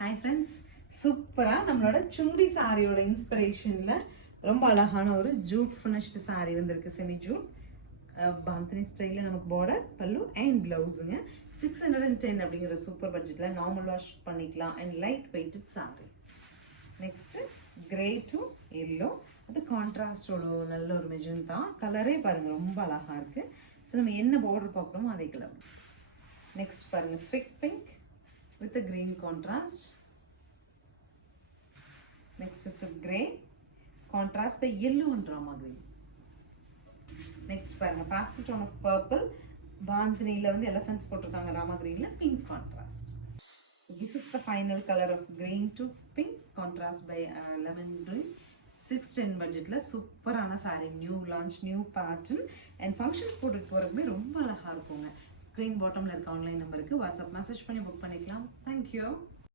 Hi friends, சூப்பரா நம்மளோட சுங்கடி சாரியோட இன்ஸ்பிரேஷன்ல ரொம்ப அழகான ஒரு ஜூட் ஃபினிஷ்டு சாரி வந்திருக்கு. செமி ஜூட் பாந்தினி ஸ்டைலில் நமக்கு பார்டர் பல்லு அண்ட் பிளவுஸுங்க. 610 அப்படிங்கிற சூப்பர் பட்ஜெட்டில் நார்மல் வாஷ் பண்ணிக்கலாம் and light weighted sari. Next grey to yellow, அது கான்ட்ராஸ்டோட நல்ல ஒரு மெஜந்தா கலரே பாருங்கள் ரொம்ப அழகாக இருக்குது. ஸோ நம்ம என்ன பார்டர் பார்க்குறோமோ அதே கலர். நெக்ஸ்ட் பாருங்கள் ஃபிக் pink with a green contrast. Next is a grey contrast by yellow and drama green. Next பாருங்க pastel tone of purple, பாந்தினில வந்து elephants போட்டிருக்காங்க Rama greenல pink contrast. So this is the final color of green to pink contrast by lemon green. 610 பட்ஜெட்ல சூப்பரான saree, new launch, new pattern and function போட்டுட்டு போறதுமே ரொம்ப அழகா இருக்குங்க. Screen பாட்டம்ல இருக்க ஆன்லைன் நம்பருக்கு வாட்ஸ்அப் மெசேஜ் பண்ணி புக் பண்ணிக்கலாம். தேங்க்யூ.